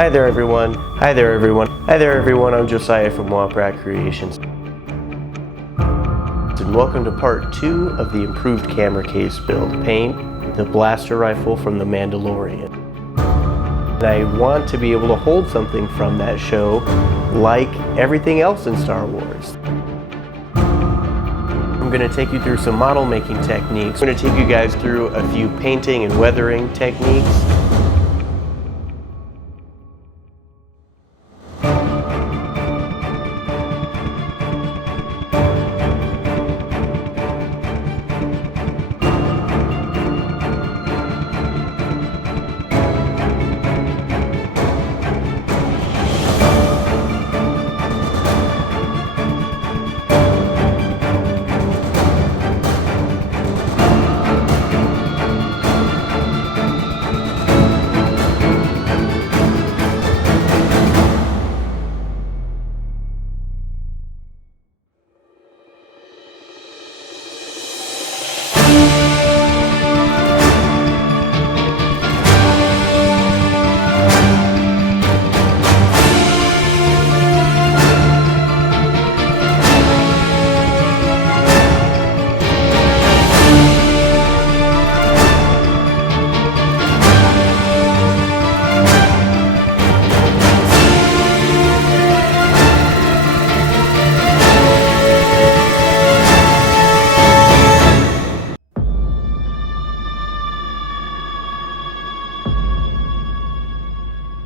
Hi there everyone. Hi there everyone. Hi there everyone. I'm Josiah from Womp Rat Creations. And welcome to part 2 of the improved camera case build. Paint the blaster rifle from The Mandalorian. And I want to be able to hold something from that show like everything else in Star Wars. I'm going to take you through some model making techniques. I'm going to take you guys through a few painting and weathering techniques.